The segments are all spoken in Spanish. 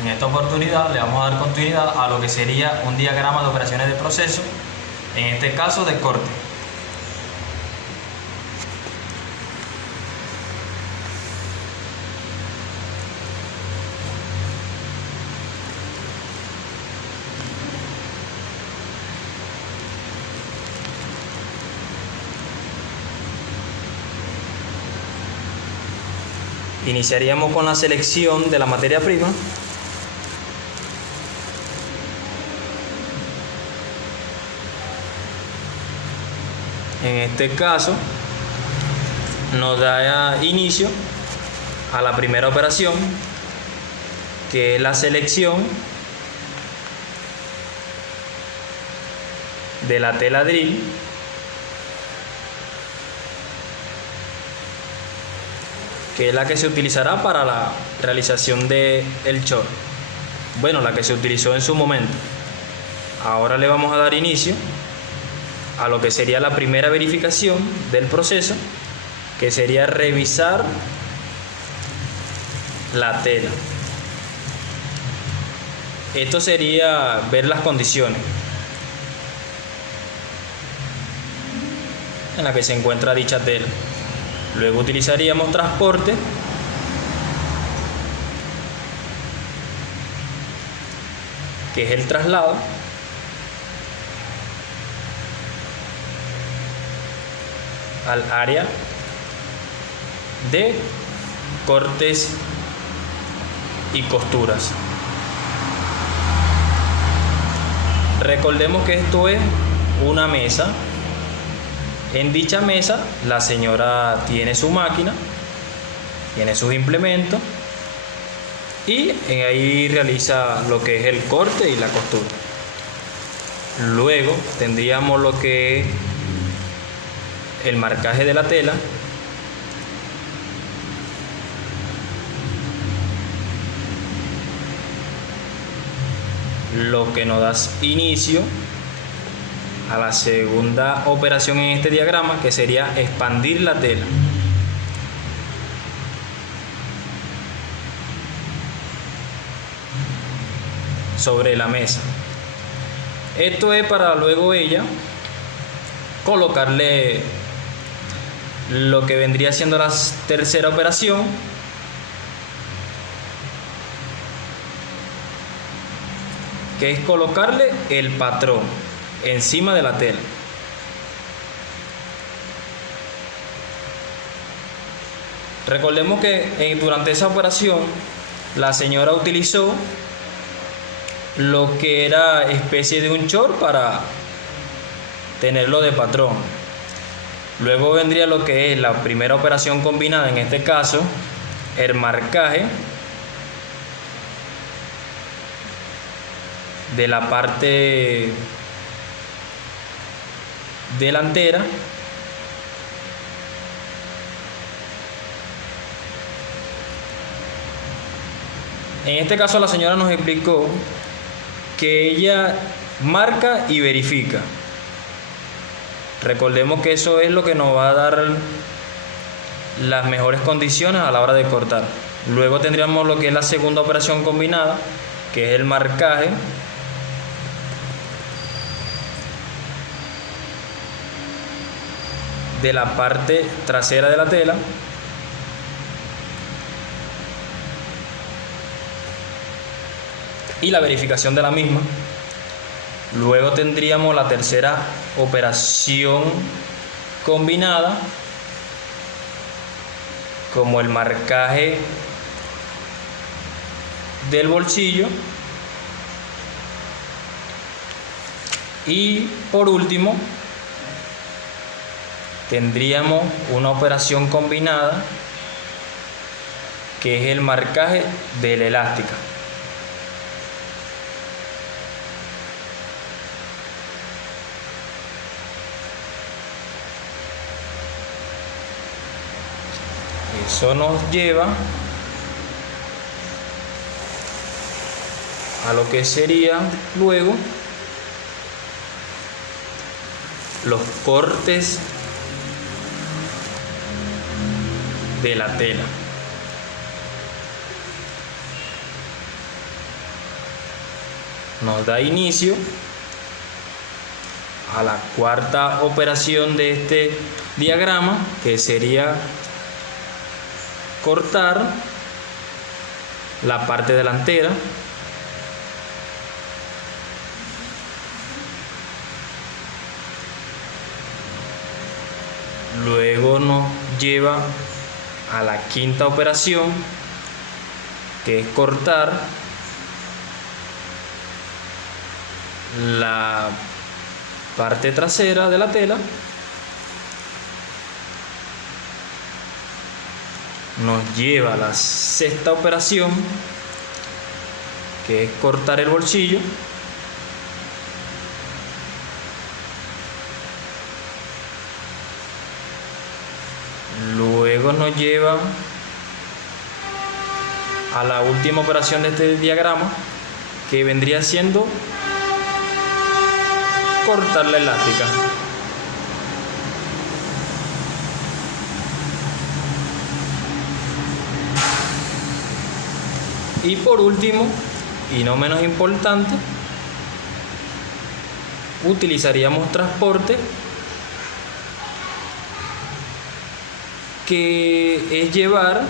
En esta oportunidad le vamos a dar continuidad a lo que sería un diagrama de operaciones de proceso, en este caso de corte. Iniciaríamos con la selección de la materia prima. En este caso nos da inicio a la primera operación, que es la selección de la tela drill que es la que se utilizará para la realización del short. Bueno, la que se utilizó en su momento. Ahora le vamos a dar inicio a lo que sería la primera verificación del proceso, que sería revisar la tela. Esto sería ver las condiciones en las que se encuentra dicha tela. Luego utilizaríamos transporte, que es el traslado, al área de cortes y costuras. Recordemos que esto es una mesa. En dicha mesa la señora tiene su máquina, tiene sus implementos y ahí realiza lo que es el corte y la costura. Luego tendríamos lo que es el marcaje de la tela, lo que nos da inicio a la segunda operación en este diagrama, que sería expandir la tela. Sobre la mesa. Esto es para luego ella colocarle lo que vendría siendo la tercera operación, que es colocarle el patrón encima de la tela. Recordemos que durante esa operación la señora utilizó lo que era especie de un short para tenerlo de patrón. Luego vendría lo que es la primera operación combinada, en este caso el marcaje de la parte delantera en este caso la señora nos explicó que ella marca y verifica. Recordemos que eso es lo que nos va a dar las mejores condiciones a la hora de cortar. Luego tendríamos lo que es la segunda operación combinada, que es el marcaje de la parte trasera de la tela y la verificación de la misma. Luego tendríamos la tercera operación combinada, como el marcaje del bolsillo, y por último tendríamos una operación combinada, que es el marcaje de la elástica. Eso nos lleva a lo que sería luego los cortes de la tela. nos da inicio a la cuarta operación de este diagrama, que sería cortar la parte delantera. Luego nos lleva a la quinta operación, que es cortar la parte trasera de la tela. Nos lleva a la sexta operación, que es cortar el bolsillo. Luego nos lleva a la última operación de este diagrama, que vendría siendo cortar la elástica. Y por último, y no menos importante, utilizaríamos transporte, que es llevar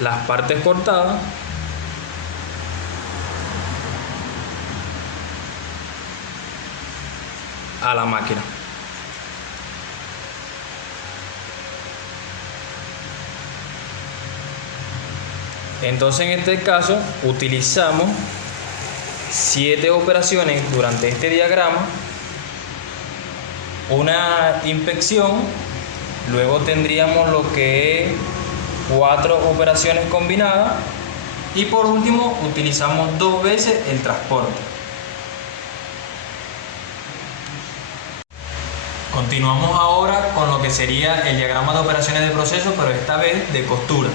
las partes cortadas a la máquina. Entonces, en este caso utilizamos 7 operaciones durante este diagrama, una inspección, luego tendríamos lo que es 4 operaciones combinadas y por último utilizamos 2 veces el transporte. Continuamos ahora con lo que sería el diagrama de operaciones de proceso, pero esta vez de costura.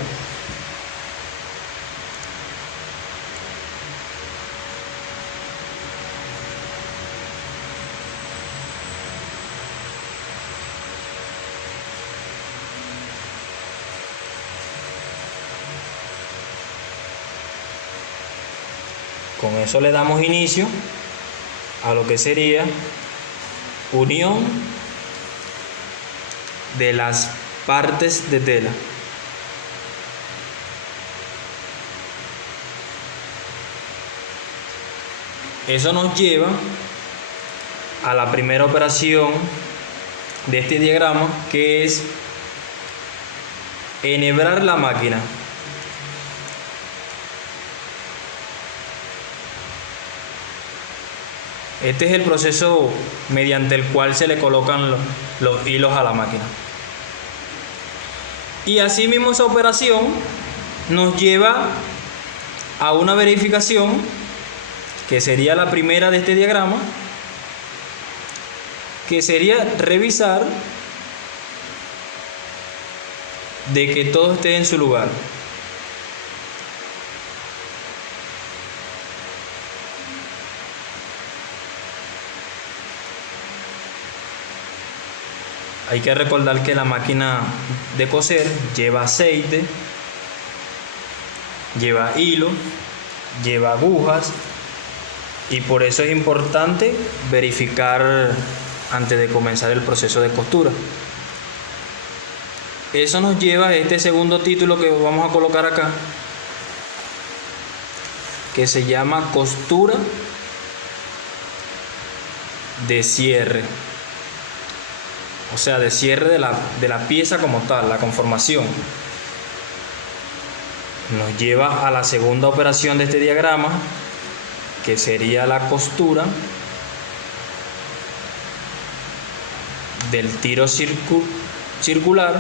Con eso le damos inicio a lo que sería unión de las partes de tela. Eso nos lleva a la primera operación de este diagrama, que es enhebrar la máquina. Este es el proceso mediante el cual se le colocan los hilos a la máquina. Y asimismo esa operación nos lleva a una verificación, que sería la primera de este diagrama, que sería revisar de que todo esté en su lugar. Hay que recordar que la máquina de coser lleva aceite, lleva hilo, lleva agujas, y por eso es importante verificar antes de comenzar el proceso de costura. Eso nos lleva a este segundo título que vamos a colocar acá, que se llama costura de cierre. O sea, de cierre de la pieza como tal, la conformación. Nos lleva a la segunda operación de este diagrama, que sería la costura del tiro circular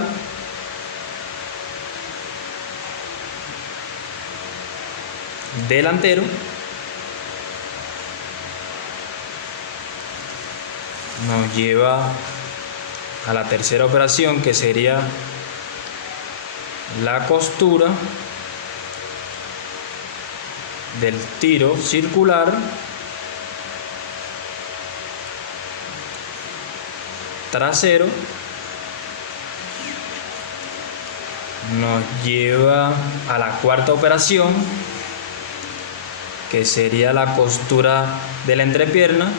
delantero. Nos lleva a la tercera operación, que sería la costura del tiro circular trasero. Nos lleva a la cuarta operación, que sería la costura de la entrepierna,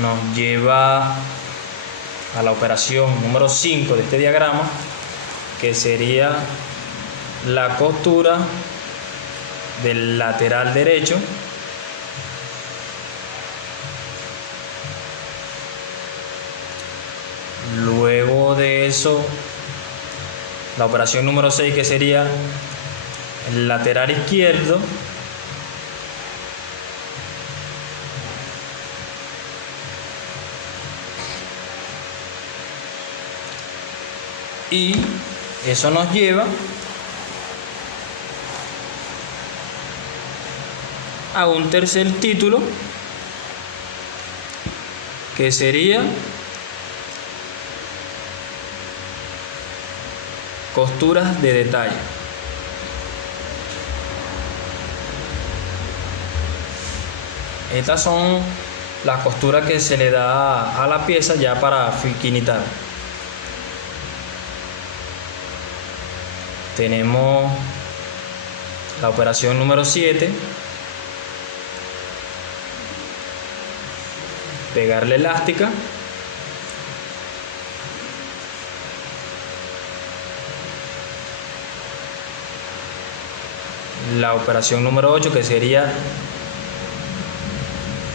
nos lleva a la operación número 5 de este diagrama, que sería la costura del lateral derecho, luego de eso la operación número 6, que sería el lateral izquierdo, y eso nos lleva a un tercer título, que sería costuras de detalle. Estas son las costuras que se le da a la pieza ya para finiquitar. Tenemos la operación número 7, pegarle elástica, la operación número 8, que sería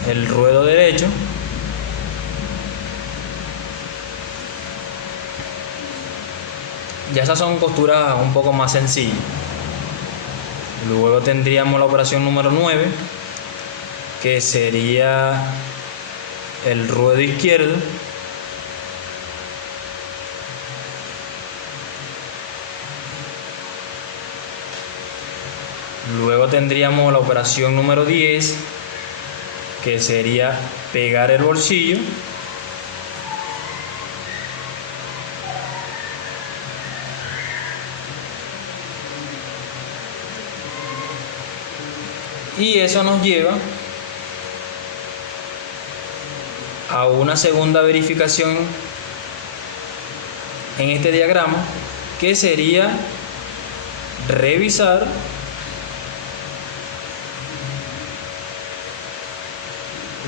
el ruedo derecho, ya esas son costuras un poco más sencillas. Luego tendríamos la operación número 9, que sería el ruedo izquierdo, luego tendríamos la operación número 10, que sería pegar el bolsillo, y eso nos lleva a una segunda verificación en este diagrama, que sería revisar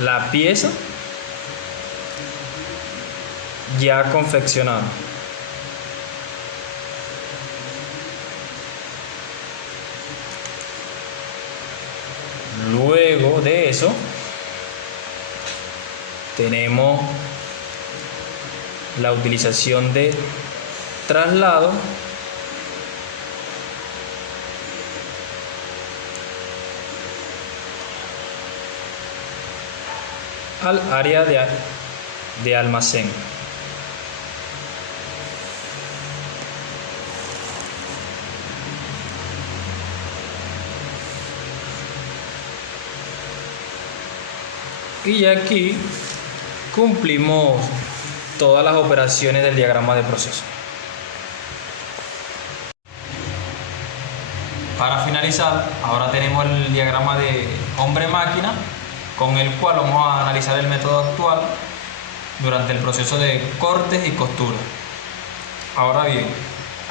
la pieza ya confeccionada. Luego de eso tenemos la utilización de traslado al área de almacén. Y aquí cumplimos todas las operaciones del diagrama de proceso. Para finalizar, ahora tenemos el diagrama de hombre-máquina, con el cual vamos a analizar el método actual durante el proceso de cortes y costuras. Ahora bien,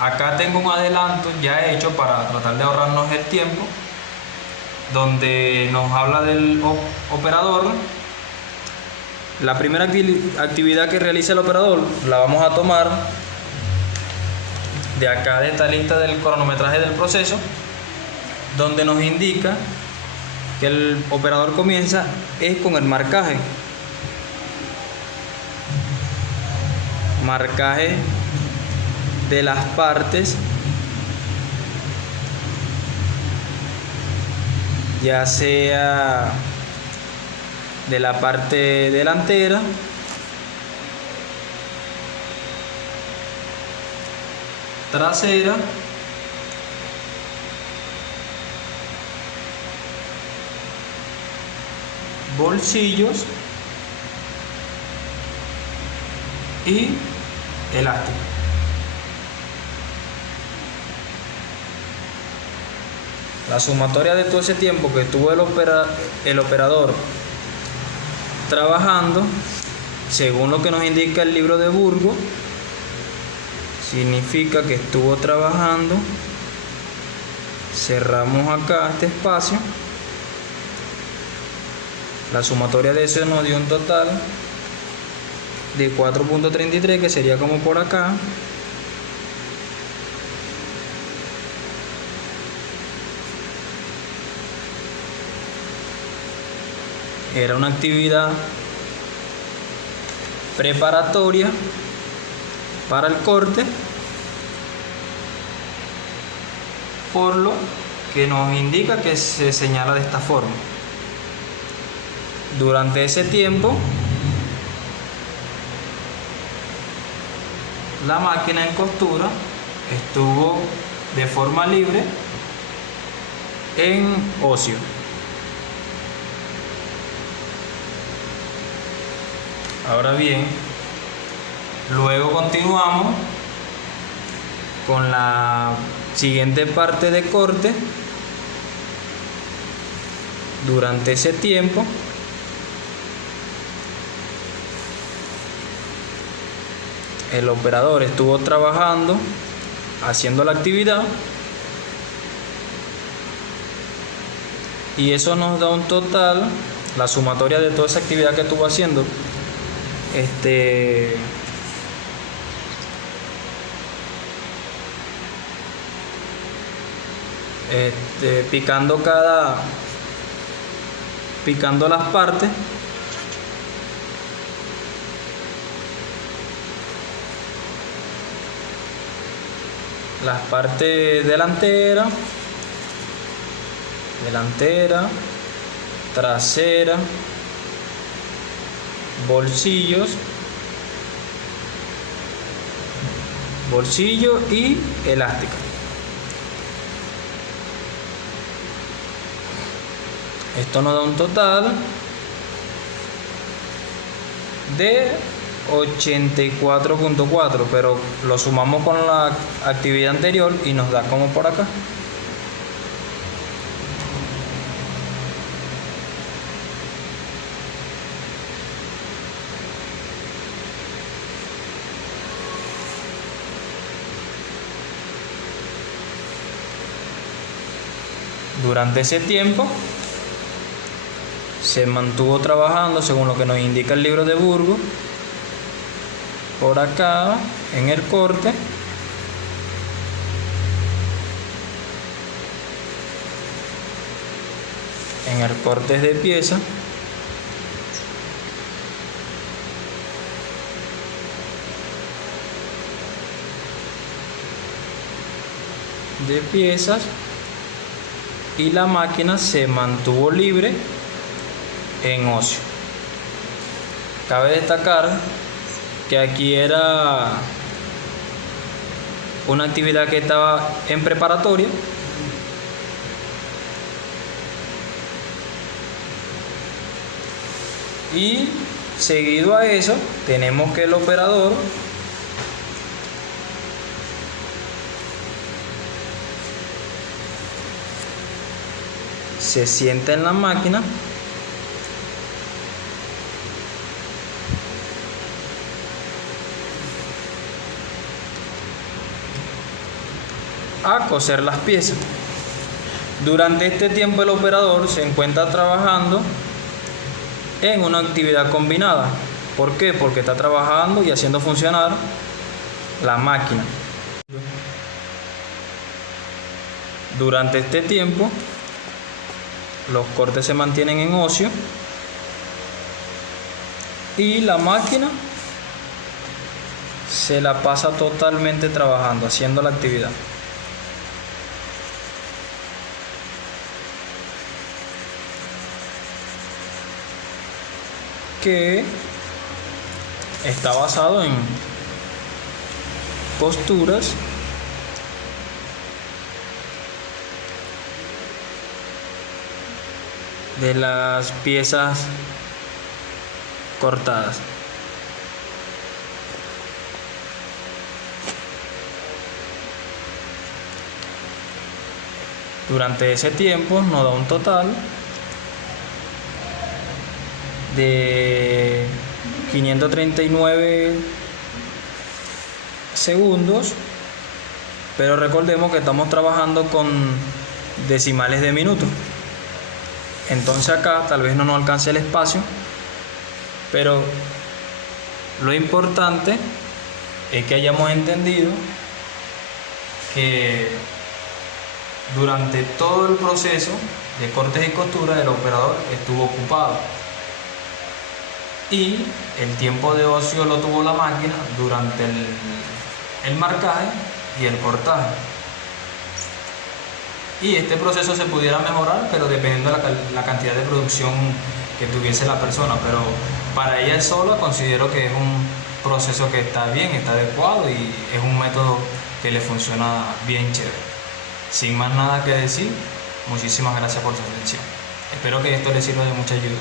acá tengo un adelanto ya hecho para tratar de ahorrarnos el tiempo, donde nos habla del operador. La primera actividad que realiza el operador la vamos a tomar de acá, de esta lista del cronometraje del proceso, donde nos indica que el operador comienza es con el marcaje de las partes, ya sea de la parte delantera, trasera, bolsillos y elástico. La sumatoria de todo ese tiempo que tuvo el operador trabajando, según lo que nos indica el libro de Burgo, significa que estuvo trabajando. Cerramos acá este espacio. La sumatoria de eso nos dio un total de 4.33, que sería como por acá. Era una actividad preparatoria para el corte, por lo que nos indica que se señala de esta forma. Durante ese tiempo, la máquina en costura estuvo de forma libre en ocio. Ahora bien, luego continuamos con la siguiente parte de corte. Durante ese tiempo, el operador estuvo trabajando, haciendo la actividad, y eso nos da un total, la sumatoria de toda esa actividad que estuvo haciendo, picando las partes. Las partes delantera, trasera, bolsillo y elástica. Esto nos da un total de 84.4, pero lo sumamos con la actividad anterior y nos da como por acá. Durante ese tiempo se mantuvo trabajando según lo que nos indica el libro de Burgos. Por acá en el corte, de pieza, y la máquina se mantuvo libre en ocio. Cabe destacar que aquí era una actividad que estaba en preparatoria, y seguido a eso tenemos que el operador se sienta en la máquina a coser las piezas. Durante este tiempo el operador se encuentra trabajando en una actividad combinada. ¿Por qué? Porque está trabajando y haciendo funcionar la máquina. Durante este tiempo los cortes se mantienen en ocio y la máquina se la pasa totalmente trabajando, haciendo la actividad. Que está basado en costuras de las piezas cortadas. Durante ese tiempo nos da un total de 539 segundos, pero recordemos que estamos trabajando con decimales de minutos. Entonces acá tal vez no nos alcance el espacio, pero lo importante es que hayamos entendido que durante todo el proceso de cortes y costuras el operador estuvo ocupado y el tiempo de ocio lo tuvo la máquina durante el marcaje y el cortaje. Y este proceso se pudiera mejorar, pero dependiendo de la cantidad de producción que tuviese la persona. Pero para ella sola considero que es un proceso que está bien, está adecuado y es un método que le funciona bien chévere. Sin más nada que decir, muchísimas gracias por su atención. Espero que esto les sirva de mucha ayuda.